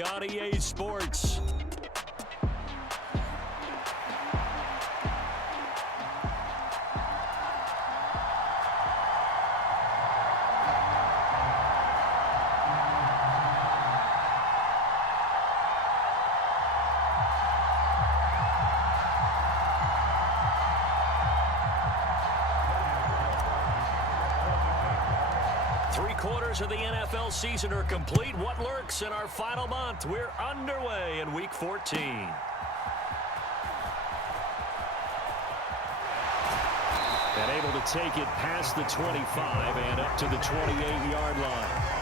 Live on EA Sports. Three-quarters of the NFL season are complete. What lurks in our final month? We're underway in Week 14. And able to take it past the 25 and up to the 28-yard line.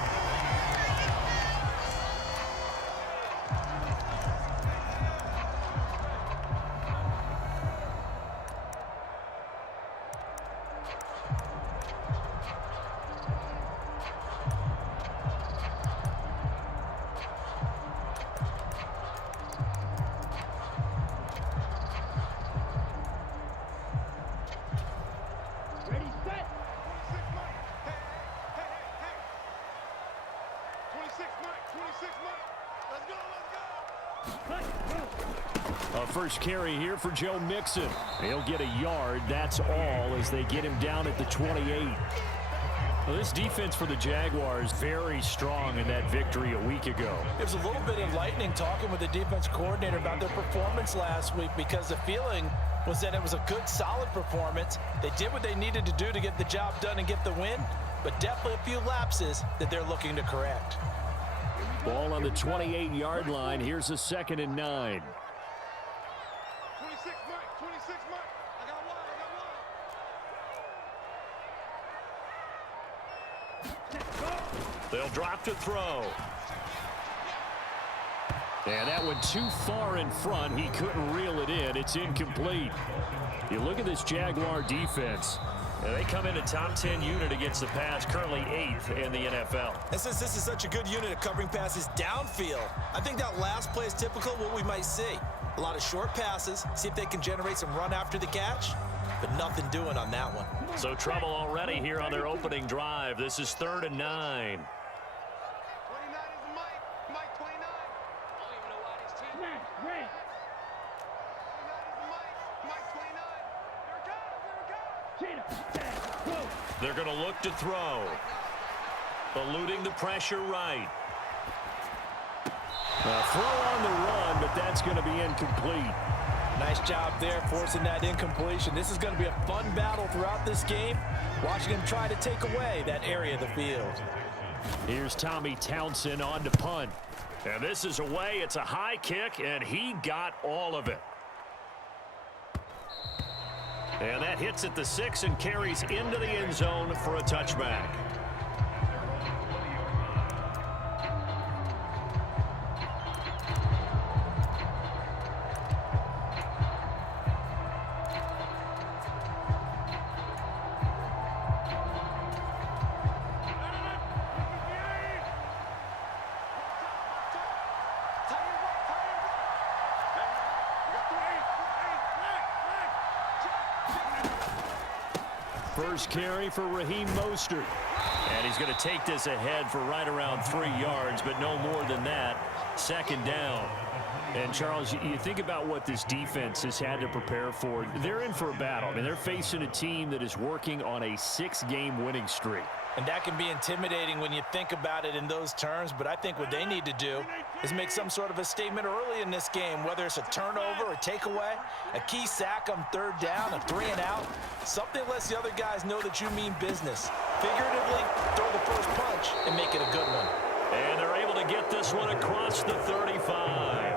First carry here for Joe Mixon. He'll get a yard. That's all as they get him down at the 28. Well, this defense for the Jaguars very strong in that victory a week ago. It was a little bit enlightening talking with the defense coordinator about their performance last week because the feeling was that it was a good, solid performance. They did what they needed to do to get the job done and get the win, but definitely a few lapses that they're looking to correct. Ball on the 28-yard line. Here's a 2nd and 9. They'll drop to throw. And that went too far in front. He couldn't reel it in. It's incomplete. You look at this Jaguar defense. And they come in a top 10 unit against the pass, currently 8th in the NFL. And since this is such a good unit of covering passes downfield, I think that last play is typical of what we might see. A lot of short passes, see if they can generate some run after the catch, but nothing doing on that one. So trouble already here on their opening drive. This is 3rd and 9. They're going to look to throw. Eluding the pressure right. A throw on the run, but that's going to be incomplete. Nice job there forcing that incompletion. This is going to be a fun battle throughout this game. Watching him try to take away that area of the field. Here's Tommy Townsend on to punt. And this is away. It's a high kick, and he got all of it. And that hits at the 6 and carries into the end zone for a touchback. First carry for Raheem Mostert. And he's going to take this ahead for right around 3 yards, but no more than that. 2nd down. And, Charles, you think about what this defense has had to prepare for. They're in for a battle. I mean, they're facing a team that is working on a 6-game winning streak. And that can be intimidating when you think about it in those terms, but I think what they need to do is make some sort of a statement early in this game, whether it's a turnover or takeaway, a key sack on 3rd down, a 3 and out, something lets the other guys know that you mean business. Figuratively, throw the first punch and make it a good one. And they're able to get this one across the 35.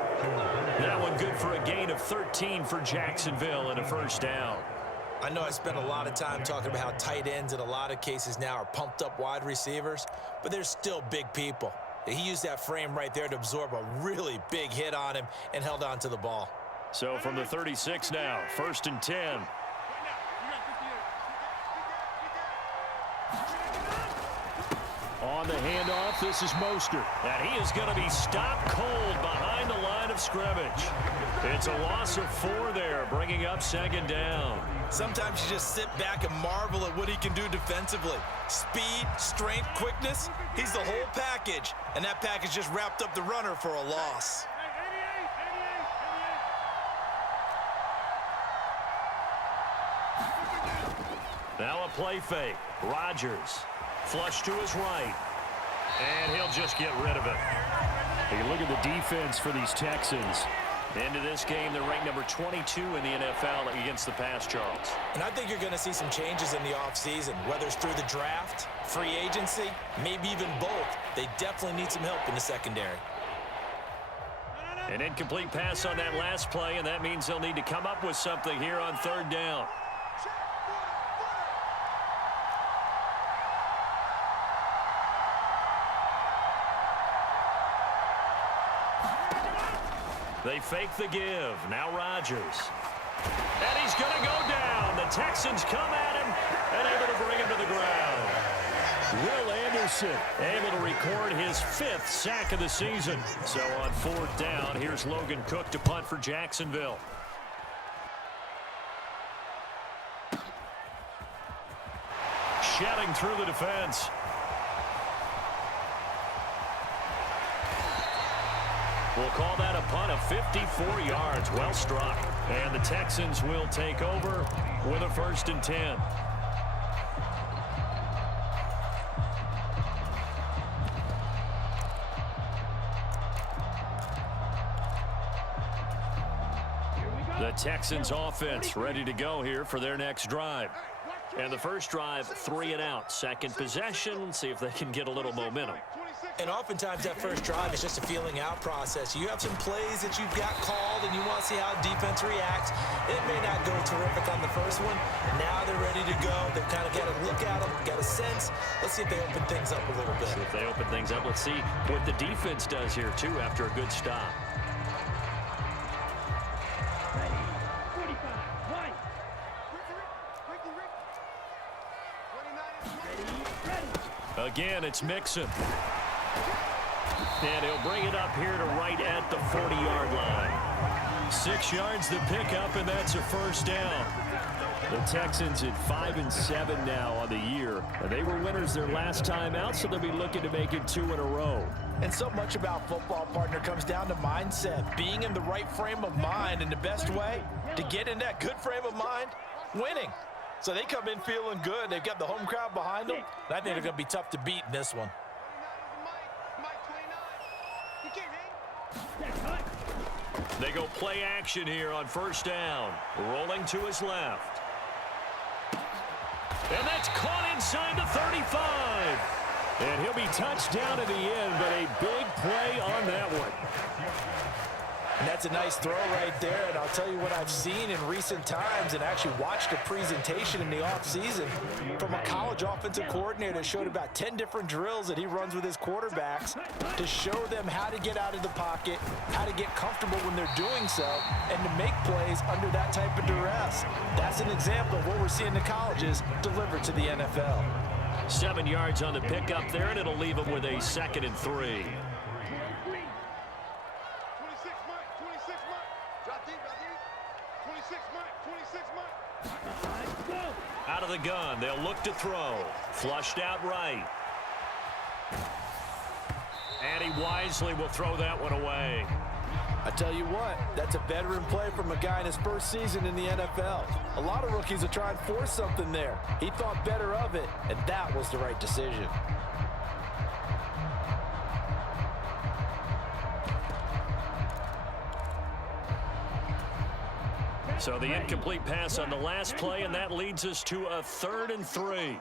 That one good for a gain of 13 for Jacksonville and a 1st down. I know I spent a lot of time talking about how tight ends in a lot of cases now are pumped up wide receivers, but they're still big people. He used that frame right there to absorb a really big hit on him and held on to the ball. So from the 36 now, 1st and 10. On the handoff, this is Mostert. And he is going to be stopped cold behind the line line of scrimmage. It's a loss of 4 there, bringing up second down. Sometimes you just sit back and marvel at what he can do defensively. Speed, strength, quickness, he's the whole package. And that package just wrapped up the runner for a loss. Now a play fake. Rodgers. Flush to his right. And he'll just get rid of it. Hey, look at the defense for these Texans. Into this game, they're ranked number 22 in the NFL against the pass, Charles. And I think you're going to see some changes in the offseason, whether it's through the draft, free agency, maybe even both. They definitely need some help in the secondary. An incomplete pass on that last play, and that means they'll need to come up with something here on third down. They fake the give. Now Rodgers. And he's going to go down. The Texans come at him and able to bring him to the ground. Will Anderson able to record his 5th sack of the season. So on fourth down, here's Logan Cook to punt for Jacksonville. Shedding through the defense. We'll call that a punt of 54 yards. Well struck. And the Texans will take over with a 1st and 10. The Texans offense ready to go here for their next drive. And the first drive, 3 and out. Second possession, see if they can get a little momentum. And oftentimes that first drive is just a feeling out process. You have some plays that you've got called and you want to see how defense reacts. It may not go terrific on the first one. Now they're ready to go. They've kind of got a look at them, got a sense. Let's see if they open things up a little bit. See if they open things up. Let's see what the defense does here, too, after a good stop. Again, it's Mixon. And he'll bring it up here to right at the 40-yard line. 6 yards to pick up, and that's a first down. The Texans at 5-7 now on the year. They were winners their last time out, so they'll be looking to make it 2 in a row. And so much about football, partner, comes down to mindset. Being in the right frame of mind, and the best way to get in that good frame of mind, winning. So they come in feeling good. They've got the home crowd behind them. And I think they're going to be tough to beat in this one. They go play action here on first down. Rolling to his left. And that's caught inside the 35. And he'll be touched down at the end, but a big play on that one. And that's a nice throw right there. And I'll tell you what I've seen in recent times and actually watched a presentation in the offseason from a college offensive coordinator that showed about 10 different drills that he runs with his quarterbacks to show them how to get out of the pocket, how to get comfortable when they're doing so, and to make plays under that type of duress. That's an example of what we're seeing in the colleges delivered to the NFL. 7 yards on the pickup there, and it'll leave them with a 2nd and 3. Out of the gun, they'll look to throw. Flushed out right. And he wisely will throw that one away. I tell you what, that's a veteran play from a guy in his first season in the NFL. A lot of rookies will try and force something there. He thought better of it, and that was the right decision. So the incomplete pass on the last play, and that leads us to a 3rd and 3.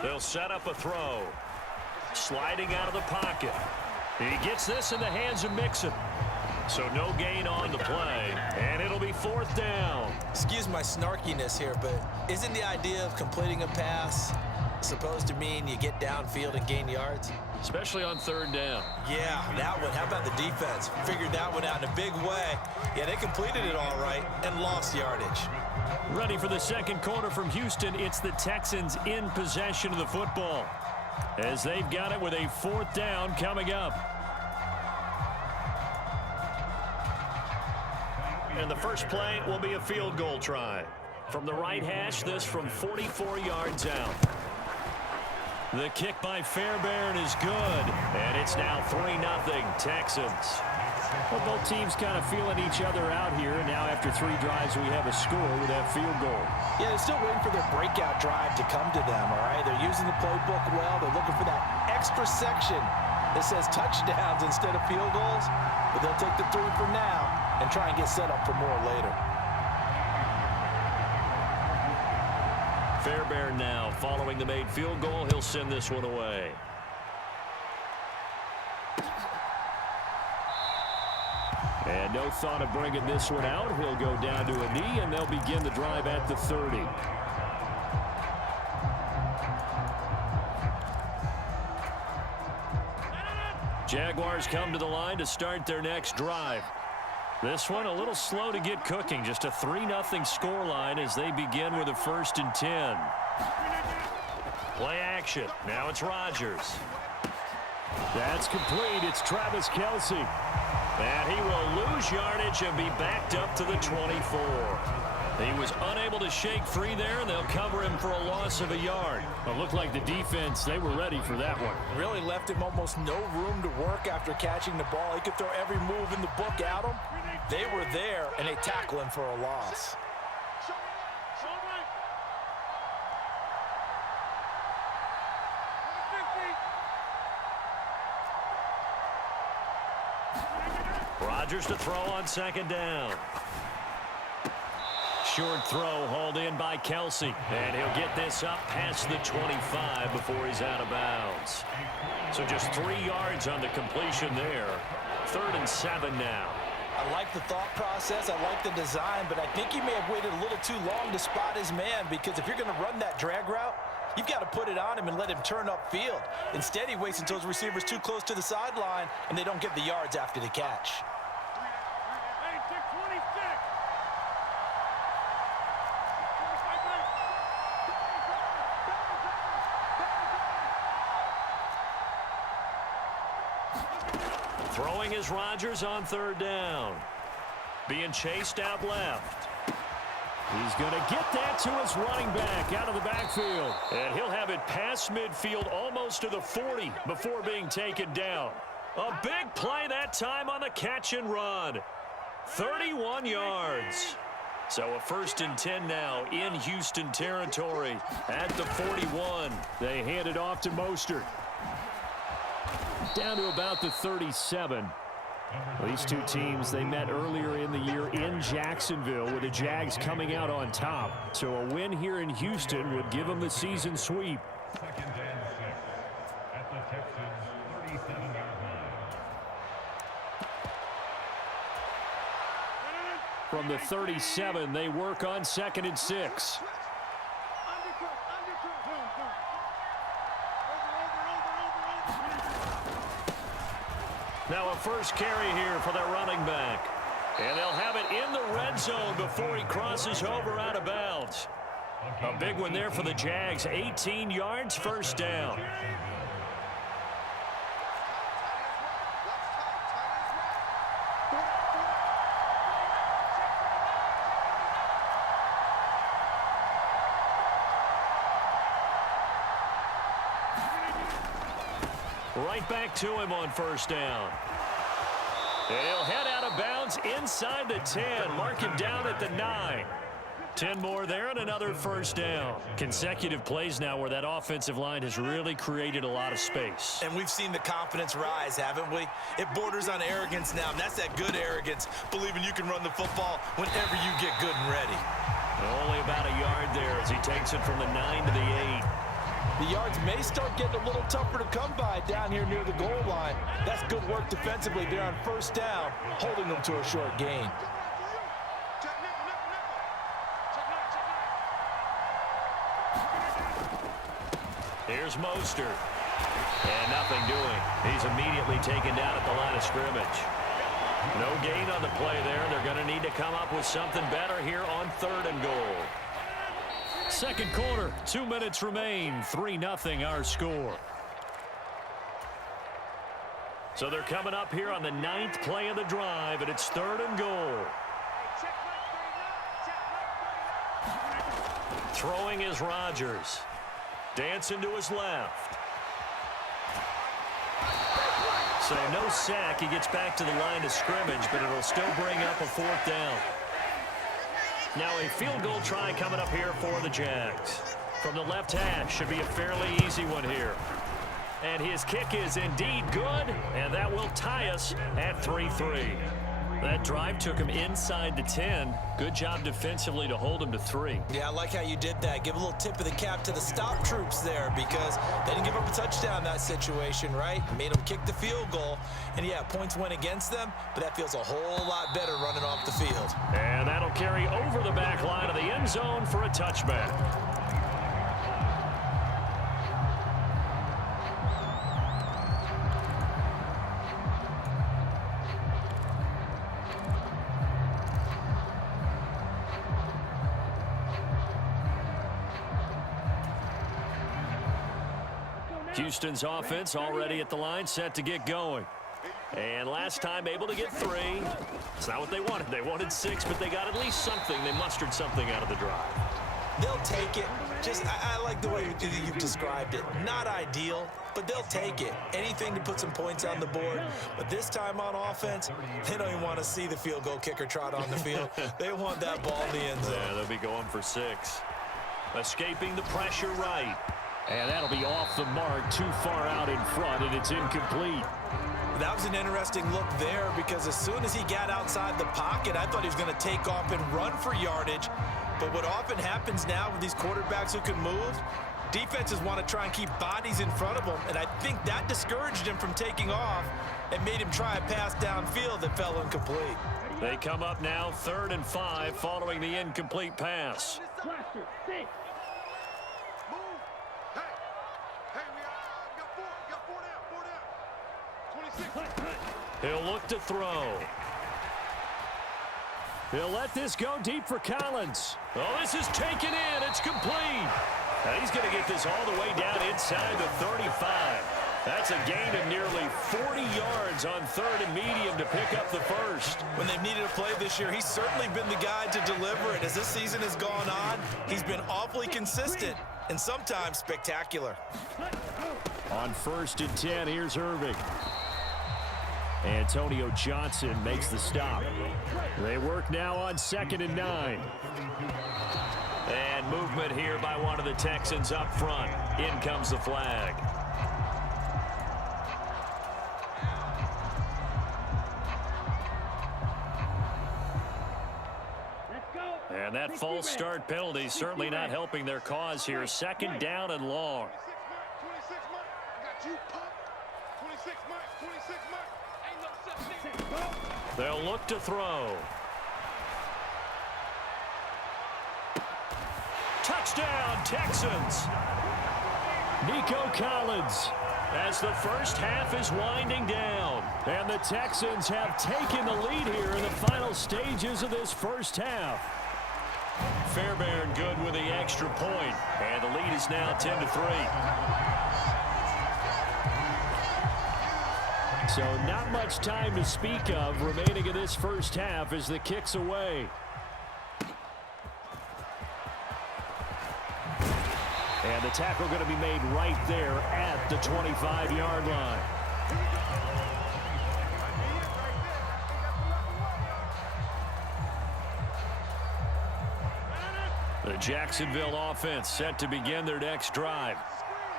They'll set up a throw. Sliding out of the pocket. He gets this in the hands of Mixon. So no gain on the play, and it'll be 4th down. Excuse my snarkiness here, but isn't the idea of completing a pass supposed to mean you get downfield and gain yards? Especially on 3rd down. Yeah, that one. How about the defense? Figured that one out in a big way. Yeah, they completed it all right and lost yardage. Ready for the second quarter from Houston. It's the Texans in possession of the football, as they've got it with a 4th down coming up. And the first play will be a field goal try. From the right hash, this from 44 yards out. The kick by Fairbairn is good. And it's now 3-0 Texans. Well, both teams kind of feeling each other out here. And now after 3 drives, we have a score with that field goal. Yeah, they're still waiting for their breakout drive to come to them, all right? They're using the playbook well. They're looking for that extra section that says touchdowns instead of field goals. But they'll take the 3 for now and try and get set up for more later. Fairbairn now following the made field goal. He'll send this one away. And no thought of bringing this one out. He'll go down to a knee, and they'll begin the drive at the 30. Jaguars come to the line to start their next drive. This one a little slow to get cooking. Just a 3-0 scoreline as they begin with a 1st and 10. Play action. Now it's Rodgers. That's complete. It's Travis Kelce. And he will lose yardage and be backed up to the 24. He was unable to shake free there, and they'll cover him for a loss of a yard. It looked like the defense, they were ready for that one. Really left him almost no room to work after catching the ball. He could throw every move in the book at him. They were there, and they tackle him for a loss. Rodgers to throw on 2nd down. Short throw hauled in by Kelce. And he'll get this up past the 25 before he's out of bounds. So just 3 yards on the completion there. 3rd and 7 now. I like the thought process. I like the design. But I think he may have waited a little too long to spot his man. Because if you're going to run that drag route, you've got to put it on him and let him turn upfield. Instead, he waits until his receiver's too close to the sideline, and they don't get the yards after the catch. Throwing is Rodgers on 3rd down. Being chased out left. He's going to get that to his running back out of the backfield. And he'll have it past midfield almost to the 40 before being taken down. A big play that time on the catch and run. 31 yards. So a 1st and 10 now in Houston territory at the 41. They hand it off to Mostert. Down to about the 37. These two teams, they met earlier in the year in Jacksonville with the Jags coming out on top. So a win here in Houston would give them the season sweep. 2nd and 6 at the Texans' 37-yard line. From the 37, they work on 2nd and 6. Now a first carry here for their running back. And they'll have it in the red zone before he crosses over out of bounds. A big one there for the Jags. 18 yards, 1st down. Right back to him on 1st down. And he'll head out of bounds inside the 10. Mark him down at the 9. 10 more there and another 1st down. Consecutive plays now where that offensive line has really created a lot of space. And we've seen the confidence rise, haven't we? It borders on arrogance now, and that's that good arrogance, believing you can run the football whenever you get good and ready. Only about a yard there as he takes it from the 9 to the 8. The yards may start getting a little tougher to come by down here near the goal line. That's good work defensively there on 1st down, holding them to a short gain. Here's Mostert. And nothing doing. He's immediately taken down at the line of scrimmage. No gain on the play there. They're going to need to come up with something better here on 3rd and goal. 2nd quarter, 2 minutes remain. 3-0 our score. So they're coming up here on the 9th play of the drive, and it's 3rd and goal. Throwing is Rodgers. Dancing to his left. So no sack. He gets back to the line of scrimmage, but it'll still bring up a 4th down. Now a field goal try coming up here for the Jags. From the left hash, should be a fairly easy one here. And his kick is indeed good, and that will tie us at 3-3. That drive took him inside the 10. Good job defensively to hold him to 3. Yeah, I like how you did that. Give a little tip of the cap to the stop troops there because they didn't give up a touchdown in that situation, right? Made them kick the field goal. And, yeah, points went against them, but that feels a whole lot better running off the field. And that'll carry over the back line of the end zone for a touchback. Houston's offense already at the line, set to get going. And last time able to get 3. It's not what they wanted. They wanted 6, but they got at least something. They mustered something out of the drive. They'll take it. I like the way you've described it. Not ideal, but they'll take it. Anything to put some points on the board. But this time on offense, they don't even want to see the field goal kicker trot on the field. They want that ball in the end zone. Yeah, they'll be going for 6. Escaping the pressure right. And that'll be off the mark, too far out in front, and it's incomplete. That was an interesting look there because as soon as he got outside the pocket, I thought he was going to take off and run for yardage. But what often happens now with these quarterbacks who can move, defenses want to try and keep bodies in front of them, and I think that discouraged him from taking off and made him try a pass downfield that fell incomplete. They come up now 3rd and 5 following the incomplete pass. He'll look to throw. He'll let this go deep for Collins. Oh, this is taken in. It's complete. Now he's going to get this all the way down inside the 35. That's a gain of nearly 40 yards on 3rd and medium to pick up the first. When they've needed a play this year, he's certainly been the guy to deliver it. As this season has gone on, he's been awfully consistent and sometimes spectacular. On 1st and 10, here's Irving. Antonio Johnson makes the stop. They work now on 2nd and 9. And movement here by one of the Texans up front. In comes the flag. And that false start penalty certainly not helping their cause here. 2nd down and long. They'll look to throw. Touchdown, Texans. Nico Collins as the first half is winding down. And the Texans have taken the lead here in the final stages of this first half. Fairbairn good with the extra point. And the lead is now 10-3. So not much time to speak of remaining in this first half as the kick's away. And the tackle going to be made right there at the 25-yard line. The Jacksonville offense set to begin their next drive.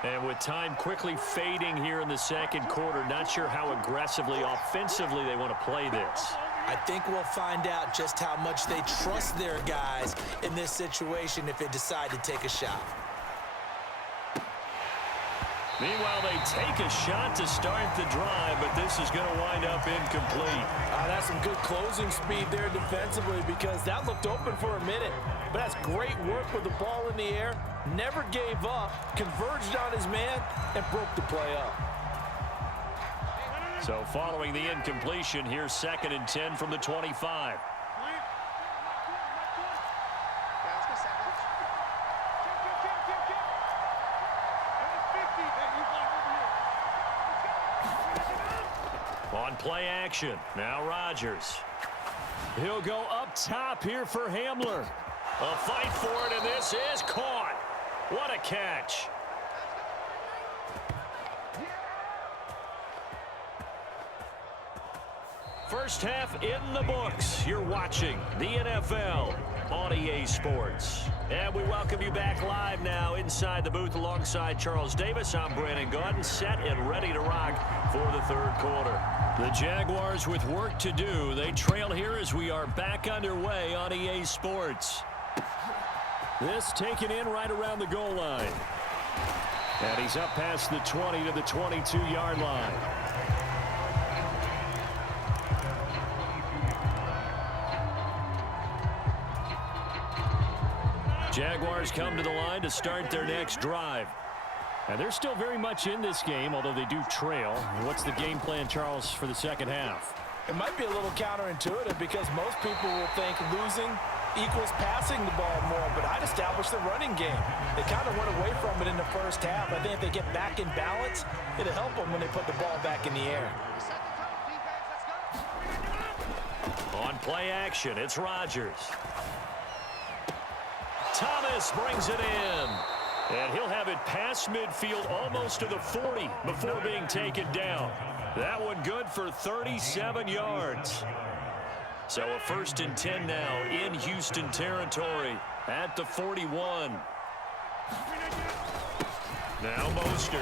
And with time quickly fading here in the second quarter, not sure how aggressively, offensively they want to play this. I think we'll find out just how much they trust their guys in this situation if they decide to take a shot. Meanwhile, they take a shot to start the drive, but this is going to wind up incomplete. That's some good closing speed there defensively because that looked open for a minute. But that's great work with the ball in the air. Never gave up, converged on his man, and broke the play up. So following the incompletion, here's 2nd and 10 from the 25. On play action, now Rodgers. He'll go up top here for Hamler. A fight for it, and this is caught. What a catch. First half in the books. You're watching the NFL on EA Sports. And we welcome you back live now inside the booth alongside Charles Davis. I'm Brandon Gaudin, set and ready to rock for the third quarter. The Jaguars with work to do. They trail here as we are back underway on EA Sports. This taken in right around the goal line. And he's up past the 20 to the 22-yard line. Jaguars come to the line to start their next drive. And they're still very much in this game, although they do trail. What's the game plan, Charles, for the second half? It might be a little counterintuitive because most people will think losing equals passing the ball more, but I'd establish the running game. They kind of went away from it in the first half. I think if they get back in balance, it'll help them when they put the ball back in the air. On play action, it's Rodgers. Thomas brings it in. And he'll have it past midfield almost to the 40 before being taken down. That one good for 37 yards. So a 1st and 10 now in Houston territory at the 41. Now Mostert.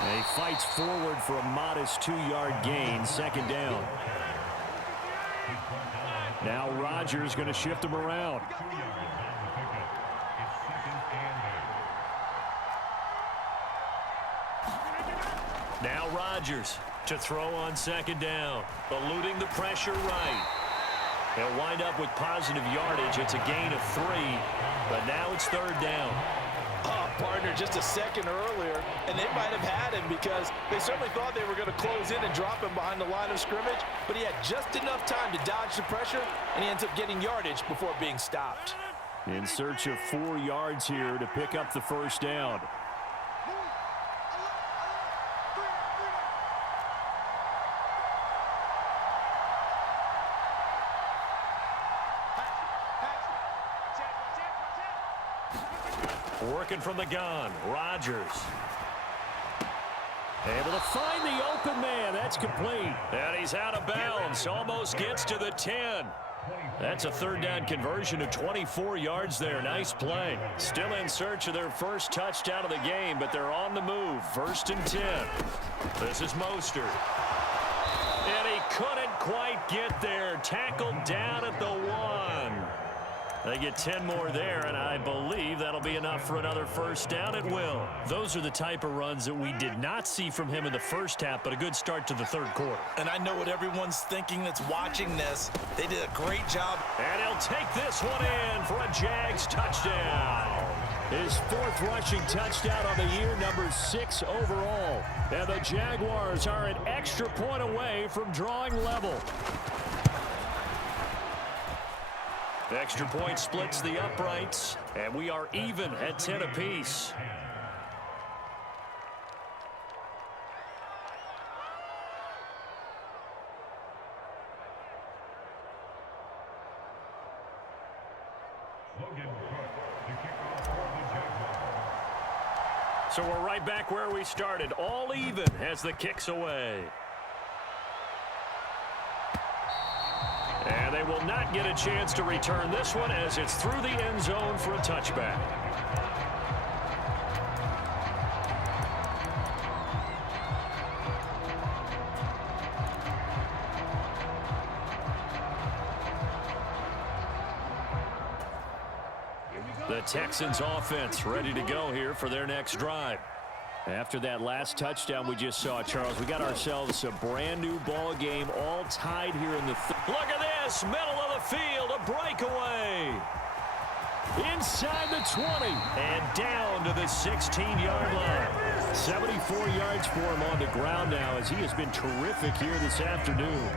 And he fights forward for a modest 2-yard gain, second down. Now Rodgers going to shift him around. Now Rodgers to throw on second down, eluding the pressure right. They'll wind up with positive yardage. It's a gain of 3, but now it's third down. Oh, partner, just a second earlier, and they might have had him because they certainly thought they were going to close in and drop him behind the line of scrimmage, but he had just enough time to dodge the pressure, and he ends up getting yardage before being stopped. In search of 4 yards here to pick up the first down. Working from the gun, Rodgers. Able to find the open man. That's complete. And he's out of bounds. Almost gets to the 10. That's a third down conversion of 24 yards there. Nice play. Still in search of their first touchdown of the game, but they're on the move. 1st and 10. This is Mostert. And he couldn't quite get there. Tackled down at the 1. They get 10 more there, and I believe that'll be enough for another first down. It will. Those are the type of runs that we did not see from him in the first half, but a good start to the third quarter. And I know what everyone's thinking that's watching this. They did a great job. And he'll take this one in for a Jags touchdown. His 4th rushing touchdown on the year, number 6 overall. And the Jaguars are an extra point away from drawing level. Extra point splits the uprights, and we are even at 10 apiece. So we're right back where we started, all even as the kick's away. And they will not get a chance to return this one as it's through the end zone for a touchback. The Texans offense ready to go here for their next drive. After that last touchdown we just saw, Charles, we got ourselves a brand new ball game, all tied here in the look at this, middle of the field, a breakaway. Inside the 20 and down to the 16-yard line. 74 yards for him on the ground now as he has been terrific here this afternoon.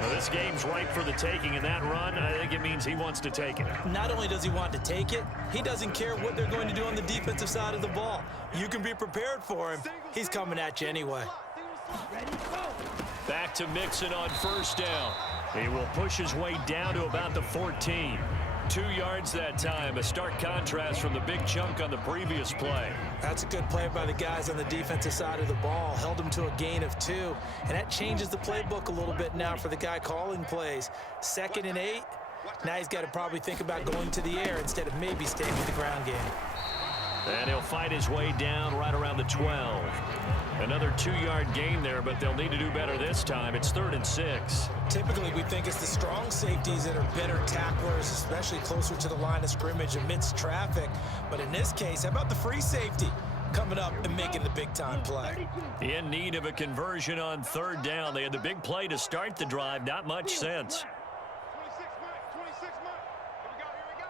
Well, this game's ripe for the taking, and that run, I think it means he wants to take it. Not only does he want to take it, he doesn't care what they're going to do on the defensive side of the ball. You can be prepared for him. He's coming at you anyway. Back to Mixon on first down. He will push his way down to about the 14. 2 yards that time, a stark contrast from the big chunk on the previous play. That's a good play by the guys on the defensive side of the ball. Held them to a gain of 2, and that changes the playbook a little bit now for the guy calling plays. 2nd and 8, now he's got to probably think about going to the air instead of maybe staying with the ground game. And he'll fight his way down right around the 12. Another 2-yard gain there, but they'll need to do better this time. It's 3rd and 6. Typically, we think it's the strong safeties that are better tacklers, especially closer to the line of scrimmage amidst traffic. But in this case, how about the free safety coming up and making the big-time play? In need of a conversion on 3rd down. They had the big play to start the drive. Not much sense. 26 Mike. Here we go.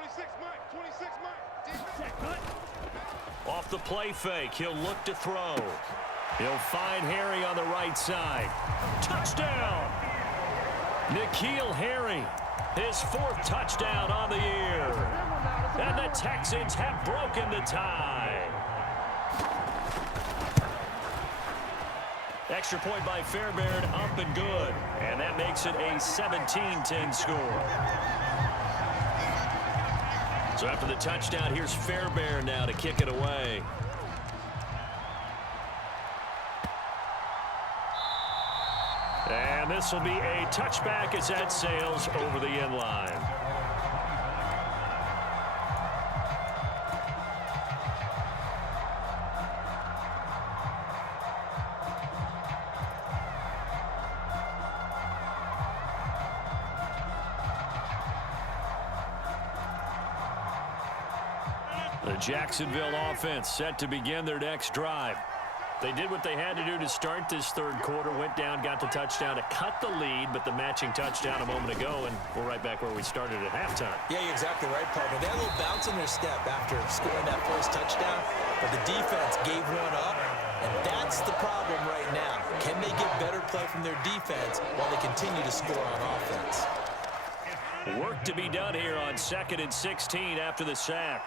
26 Mike. Off the play fake, he'll look to throw. He'll find Harry on the right side. Touchdown! N'Keal Harry, his 4th touchdown on the year. And the Texans have broken the tie. Extra point by Fairbairn, up and good. And that makes it a 17-10 score. So after the touchdown, here's Fairbairn now to kick it away. And this will be a touchback as that sails over the end line. The Jacksonville offense set to begin their next drive. They did what they had to do to start this 3rd quarter, went down, got the touchdown to cut the lead, but the matching touchdown a moment ago, and we're right back where we started at halftime. Yeah, you're exactly right, partner. They had a little bounce in their step after scoring that first touchdown, but the defense gave one up, and that's the problem right now. Can they get better play from their defense while they continue to score on offense? Work to be done here on 2nd and 16 after the sack.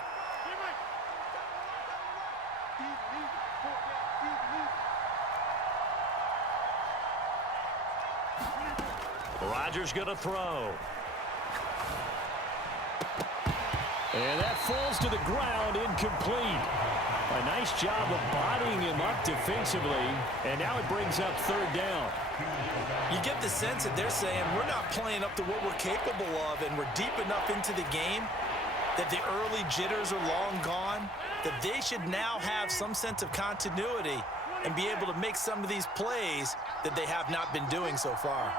Rodgers going to throw. And that falls to the ground, incomplete. A nice job of bodying him up defensively, and now it brings up 3rd down. You get the sense that they're saying we're not playing up to what we're capable of, and we're deep enough into the game that the early jitters are long gone, that they should now have some sense of continuity and be able to make some of these plays that they have not been doing so far.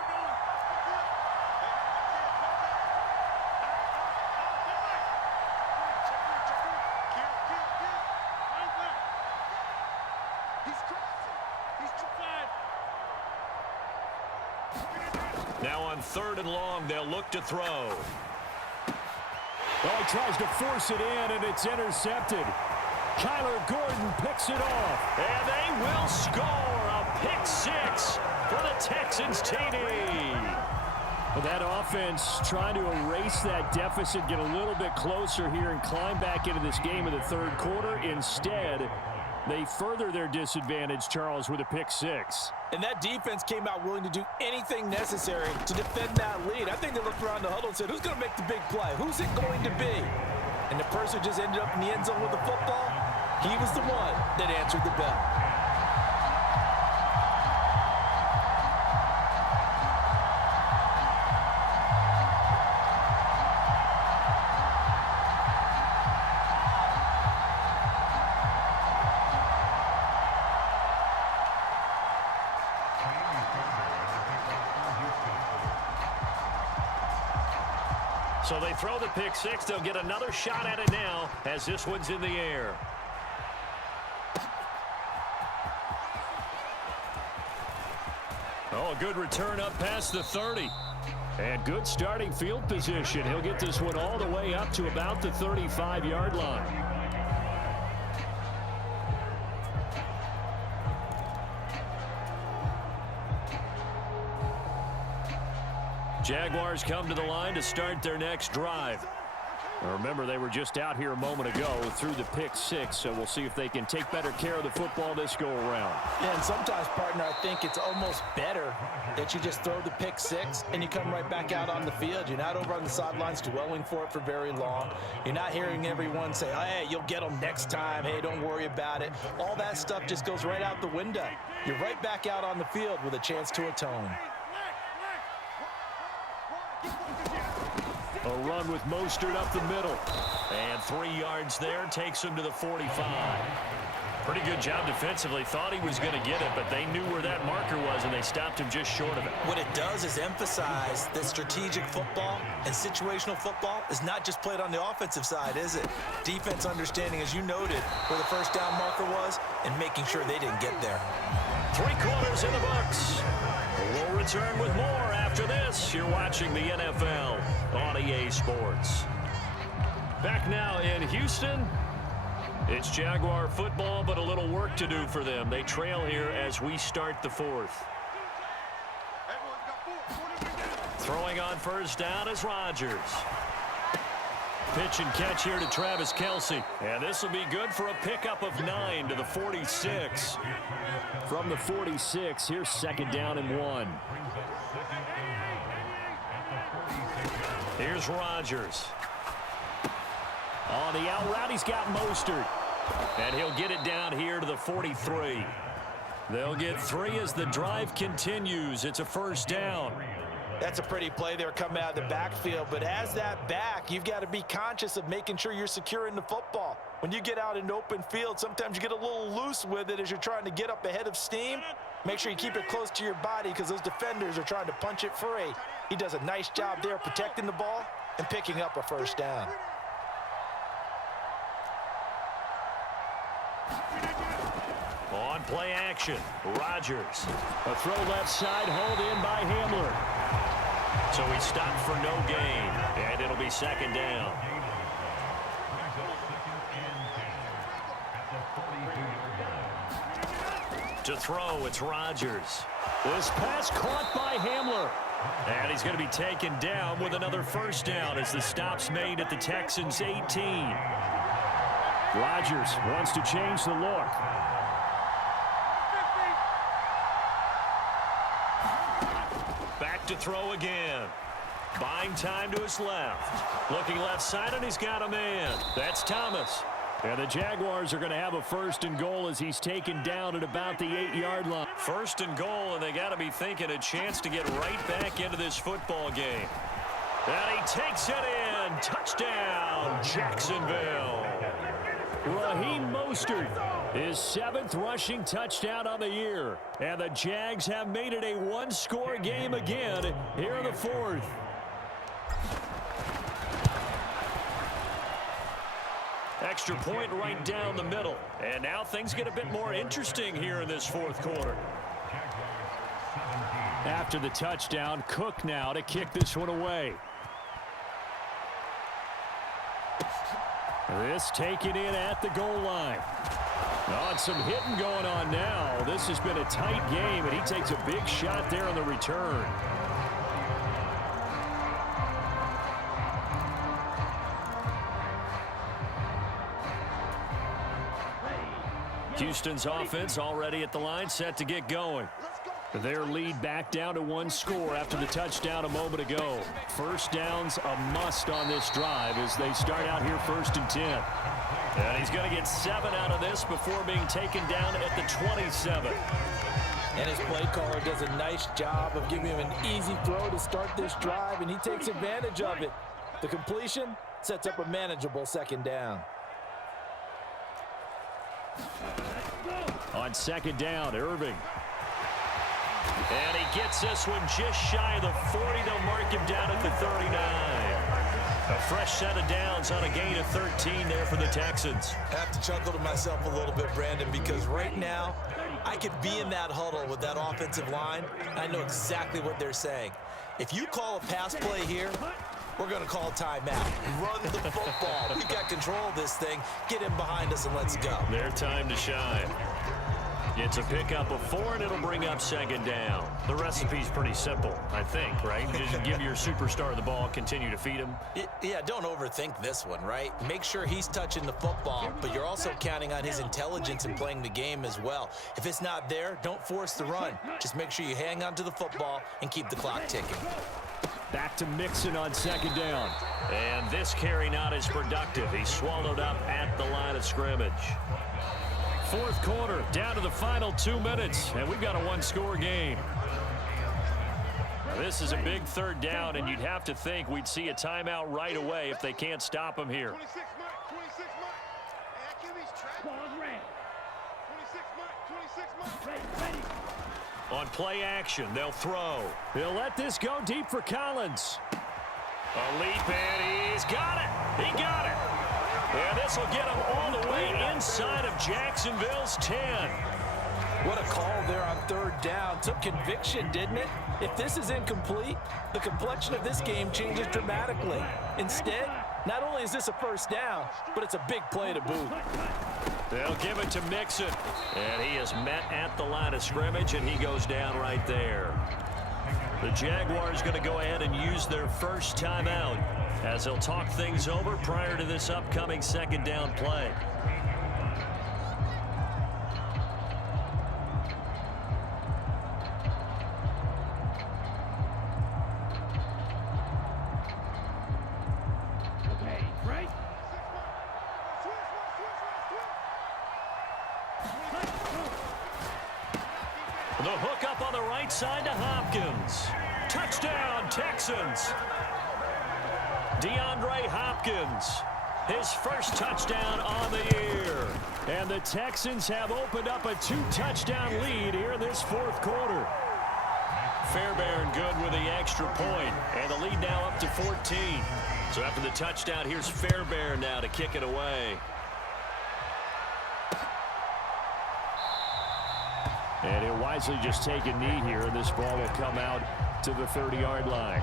Now on 3rd and long, they'll look to throw. Well, he tries to force it in, and it's intercepted. Kyler Gordon picks it off. And they will score a pick 6 for the Texans TD. Well, that offense trying to erase that deficit, get a little bit closer here, and climb back into this game in the 3rd quarter. Instead, they further their disadvantage, Charles, with a pick 6. And that defense came out willing to do anything necessary to defend that lead. I think they looked around the huddle and said, who's going to make the big play? Who's it going to be? And the person who just ended up in the end zone with the football, he was the one that answered the bell. So they throw the pick 6. They'll get another shot at it now as this one's in the air. Oh, a good return up past the 30. And good starting field position. He'll get this one all the way up to about the 35-yard line. Jaguars come to the line to start their next drive. Remember, they were just out here a moment ago through the pick six, so we'll see if they can take better care of the football this go-around. Yeah, and sometimes, partner, I think it's almost better that you just throw the pick six and you come right back out on the field. You're not over on the sidelines dwelling for it for very long. You're not hearing everyone say, hey, you'll get them next time. Hey, don't worry about it. All that stuff just goes right out the window. You're right back out on the field with a chance to atone. A run with Mostert up the middle. And 3 yards there takes him to the 45. Pretty good job defensively. Thought he was going to get it, but they knew where that marker was, and they stopped him just short of it. What it does is emphasize that strategic football and situational football is not just played on the offensive side, is it? Defense understanding, as you noted, where the first down marker was and making sure they didn't get there. 3 quarters in the books. We'll return with more after this. You're watching the NFL on EA Sports. Back now in Houston. It's Jaguar football, but a little work to do for them. They trail here as we start the fourth. Throwing on first down is Rodgers. Pitch and catch here to Travis Kelce. And this will be good for a pickup of 9 to the 46. From the 46, here's second down and 1. Here's Rodgers. On the out route, he's got Mostert. And he'll get it down here to the 43. They'll get 3 as the drive continues. It's a first down. That's a pretty play there coming out of the backfield, but as that back, you've got to be conscious of making sure you're securing the football. When you get out in open field, sometimes you get a little loose with it as you're trying to get up ahead of steam. Make sure you keep it close to your body because those defenders are trying to punch it free. He does a nice job there protecting the ball and picking up a first down. On play action, Rodgers. A throw left side, hauled in by Hamler. So he stopped for no gain, and it'll be second down. To throw, it's Rodgers. This pass caught by Hamler. And he's going to be taken down with another first down as the stop's made at the Texans' 18. Rodgers wants to change the look. Back to throw again. Buying time to his left. Looking left side, and he's got a man. That's Thomas. And the Jaguars are going to have a first and goal as he's taken down at about the 8-yard line. First and goal, and they got to be thinking a chance to get right back into this football game. And he takes it in. Touchdown, Jacksonville. Raheem Mostert, his 7th rushing touchdown on the year. And the Jags have made it a one-score game again here in the fourth. Extra point right down the middle. And now things get a bit more interesting here in this fourth quarter. After the touchdown, Cook now to kick this one away. This taken in at the goal line. Oh, and some hitting going on now. This has been a tight game, and he takes a big shot there on the return. Houston's offense already at the line, set to get going. Their lead back down to 1 score after the touchdown a moment ago. First down's a must on this drive as they start out here 1st and 10. And he's going to get 7 out of this before being taken down at the 27. And his play caller does a nice job of giving him an easy throw to start this drive, and he takes advantage of it. The completion sets up a manageable second down. On second down, Irving. And he gets this one just shy of the 40. They'll mark him down at the 39. A fresh set of downs on a gain of 13 there for the Texans. I have to chuckle to myself a little bit, Brandon, because right now I could be in that huddle with that offensive line. I know exactly what they're saying. If you call a pass play here, we're going to call timeout. Run the football. We got control of this thing. Get him behind us and let's go. Their time to shine. It's a pickup of 4, and it'll bring up second down. The recipe's pretty simple, I think, right? Just give your superstar the ball, continue to feed him. Yeah, don't overthink this one, right? Make sure he's touching the football, but you're also counting on his intelligence in playing the game as well. If it's not there, don't force the run. Just make sure you hang on to the football and keep the clock ticking. Back to Mixon on second down. And this carry not as productive. He's swallowed up at the line of scrimmage. Fourth quarter, down to the final 2 minutes, and we've got a one-score game. Now, this is a big third down, and you'd have to think we'd see a timeout right away if they can't stop him here. 26 Mike, 26 Mike. Hey, that QB's trapped. 26 Mike. On play action, they'll throw. He'll let this go deep for Collins. A leap, and he's got it. He got it. And this will get him all the way inside of Jacksonville's 10. What a call there on third down. Took conviction, didn't it? If this is incomplete, the complexion of this game changes dramatically. Instead, not only is this a first down, but it's a big play to boot. They'll give it to Mixon. And he is met at the line of scrimmage, and he goes down right there. The Jaguars going to go ahead and use their first timeout as they'll talk things over prior to this upcoming second down play. Okay, right? The hook up on the right side to Hopkins. Touchdown, Texans. DeAndre Hopkins, his first touchdown on the year. And the Texans have opened up a 2-touchdown lead here in this fourth quarter. Fairbairn good with the extra point, and the lead now up to 14. So after the touchdown, here's Fairbairn now to kick it away. And he'll wisely just take a knee here, and this ball will come out to the 30-yard line.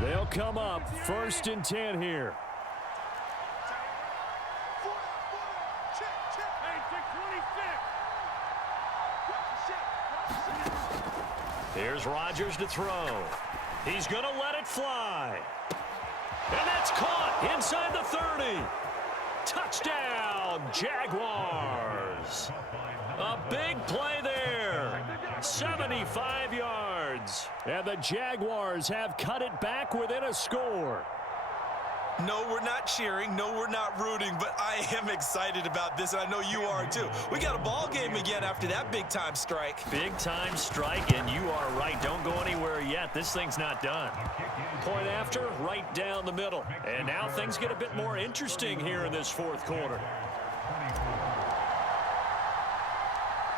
They'll come up 1st and 10 here. Here's Rodgers to throw. He's going to let it fly. And that's caught inside the 30. Touchdown, Jaguars. A big play there. 75 yards. And the Jaguars have cut it back within a score. No, we're not cheering. No, we're not rooting, but I am excited about this, and I know you are too. We got a ball game again after that big-time strike. Big-time strike, and you are right. Don't go anywhere yet. This thing's not done. Point after, right down the middle. And now things get a bit more interesting here in this fourth quarter.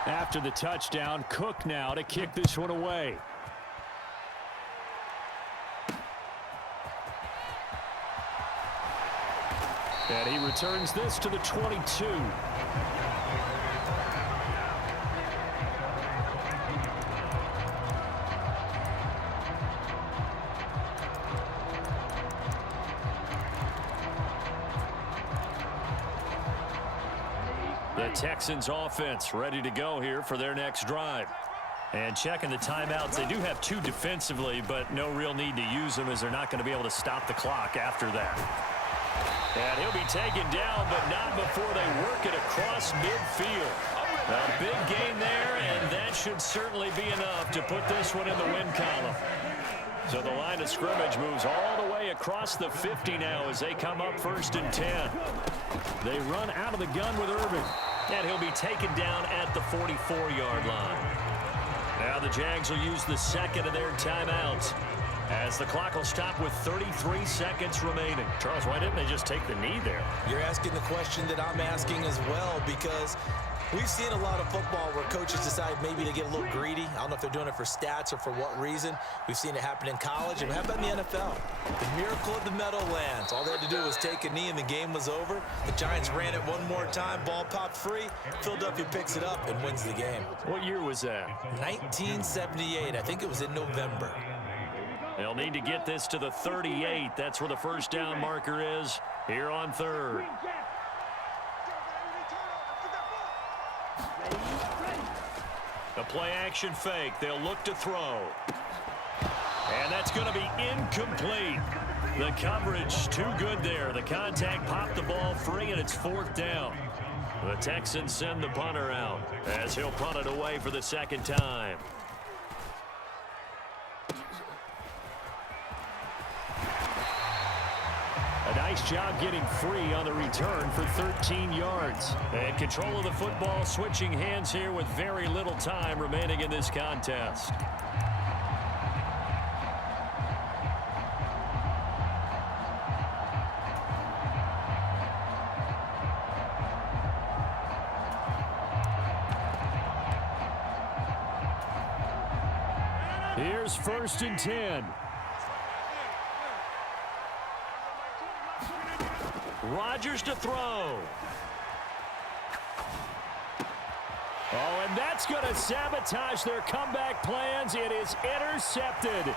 After the touchdown, Cook now to kick this one away. And he returns this to the 22. The Texans offense ready to go here for their next drive. And checking the timeouts, they do have 2 defensively, but no real need to use them as they're not going to be able to stop the clock after that. And he'll be taken down, but not before they work it across midfield. A big gain there, and that should certainly be enough to put this one in the win column. So the line of scrimmage moves all the way across the 50 now as they come up 1st and 10. They run out of the gun with Irving. And he'll be taken down at the 44-yard line. Now the Jags will use the second of their timeouts as the clock will stop with 33 seconds remaining. Charles, why didn't they just take the knee there? You're asking the question that I'm asking as well, because We've seen a lot of football where coaches decide maybe to get a little greedy. I don't know if they're doing it for stats or for what reason. We've seen it happen in college. And how about in the NFL? The miracle of the Meadowlands. All they had to do was take a knee and the game was over. The Giants ran it one more time. Ball popped free. Philadelphia picks it up and wins the game. What year was that? 1978. I think it was in November. They'll need to get this to the 38. That's where the first down marker is here on third. The play action fake. They'll look to throw. And that's going to be incomplete. The coverage too good there. The contact popped the ball free, and it's fourth down. The Texans send the punter out as he'll punt it away for the second time. A nice job getting free on the return for 13 yards. And control of the football switching hands here with very little time remaining in this contest. Here's 1st and 10. Rodgers to throw. Oh, and that's going to sabotage their comeback plans. It is intercepted.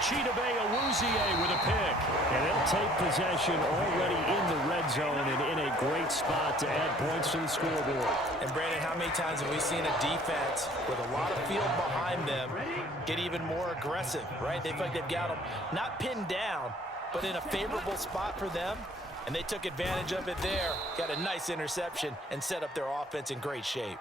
Chidobe Awuzie with a pick. And they'll take possession already in the red zone and in a great spot to add points to the scoreboard. And, Brandon, how many times have we seen a defense with a lot of field behind them get even more aggressive, right? They feel like they've got them not pinned down, but in a favorable spot for them. And they took advantage of it there, got a nice interception, and set up their offense in great shape.